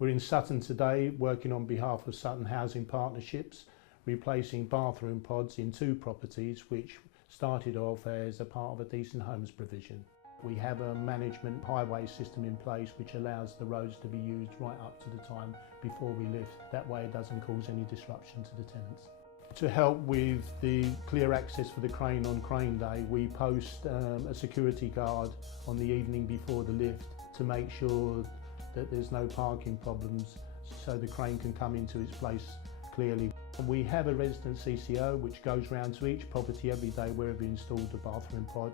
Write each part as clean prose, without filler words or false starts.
We're in Sutton today working on behalf of Sutton Housing Partnerships, replacing bathroom pods in 2 properties which started off as a part of a decent homes provision. We have a management highway system in place which allows the roads to be used right up to the time before we lift. That way it doesn't cause any disruption to the tenants. To help with the clear access for the crane on crane day, we post a security guard on the evening before the lift to make sure that there's no parking problems so the crane can come into its place clearly. We have a resident CCO which goes round to each property every day wherever we installed the bathroom pod.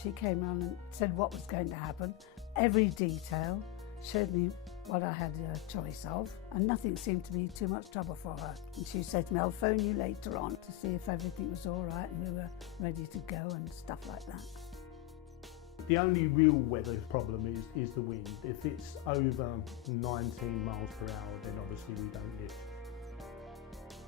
She came round and said what was going to happen, every detail, showed me what I had a choice of, and nothing seemed to be too much trouble for her. And she said to me, I'll phone you later on to see if everything was all right and we were ready to go and stuff like that. The only real weather problem is the wind. If it's over 19 miles per hour, then obviously we don't lift.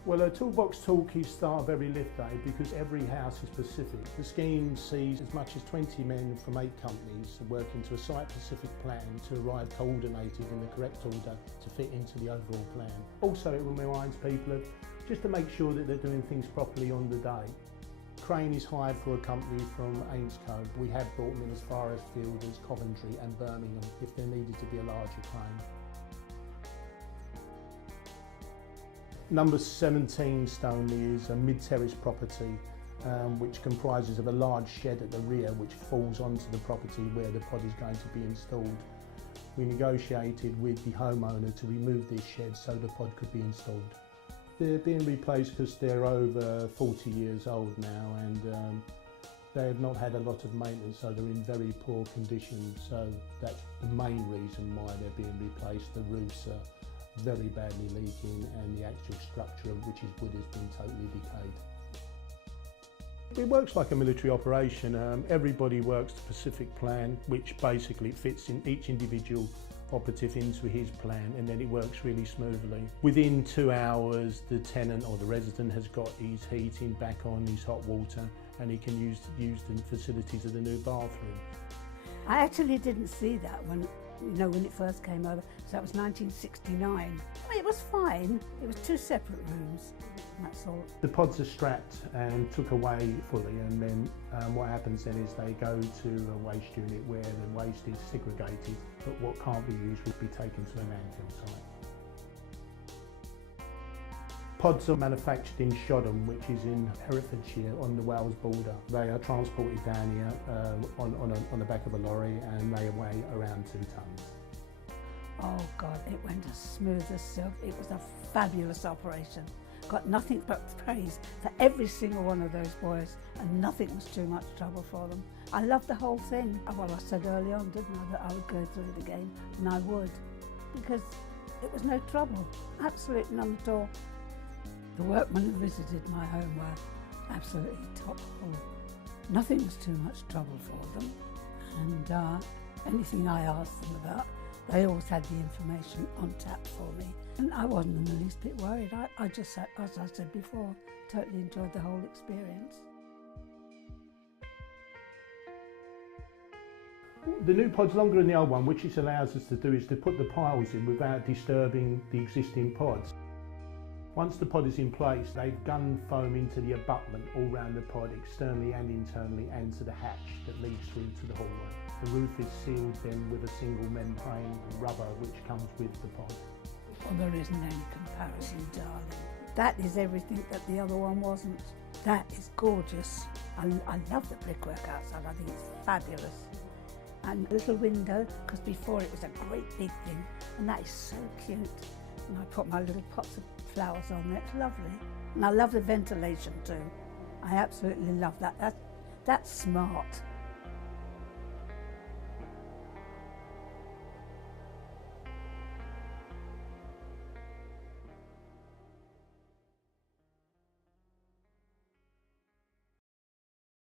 Well, a toolbox talk is start of every lift day because every house is specific. The scheme sees as much as 20 men from 8 companies working to a site-specific plan to arrive coordinated in the correct order to fit into the overall plan. Also, it reminds people of just to make sure that they're doing things properly on the day. Crane is hired for a company from Ainscow. We have brought them in as far as field as Coventry and Birmingham if there needed to be a larger crane. Number 17 Stoneleigh is a mid-terrace property which comprises of a large shed at the rear which falls onto the property where the pod is going to be installed. We negotiated with the homeowner to remove this shed so the pod could be installed. They're being replaced because they're over 40 years old now and they have not had a lot of maintenance, so they're in very poor condition, so that's the main reason why they're being replaced. The roofs are very badly leaking and the actual structure, which is wood, has been totally decayed. It works like a military operation. Everybody works to a specific plan which basically fits in each individual operative into his plan, and then it works really smoothly. Within 2 hours the tenant or the resident has got his heating back on, his hot water, and he can use the facilities of the new bathroom. I actually didn't see that when it first came over, so that was 1969. It was fine, it was 2 separate rooms, that's all. The pods are strapped and took away fully, and then what happens then is they go to a waste unit where the waste is segregated, but what can't be used would be taken to a landfill site. Pods are manufactured in Sutton, which is in Herefordshire on the Wales border. They are transported down here on the back of a lorry and they weigh around 2 tonnes. Oh God, it went as smooth as silk. It was a fabulous operation. Got nothing but praise for every single one of those boys, and nothing was too much trouble for them. I loved the whole thing. Well, I said early on, didn't I, that I would go through it again, and I would, because it was no trouble, absolutely none at all. The workmen who visited my home were absolutely top full. Nothing was too much trouble for them, and anything I asked them about, they always had the information on tap for me. And I wasn't in the least bit worried. I just, as I said before, totally enjoyed the whole experience. The new pod's longer than the old one, which it allows us to do is to put the piles in without disturbing the existing pods. Once the pod is in place, they've gun foam into the abutment all round the pod, externally and internally, and to the hatch that leads through to the hallway. The roof is sealed then with a single membrane rubber which comes with the pod. Well, there isn't any comparison, darling. That is everything that the other one wasn't. That is gorgeous. I love the brickwork outside, I think it's fabulous. And a little window, because before it was a great big thing, and that is so cute. And I put my little pots of flowers on there, it's lovely. And I love the ventilation too. I absolutely love that. That's smart.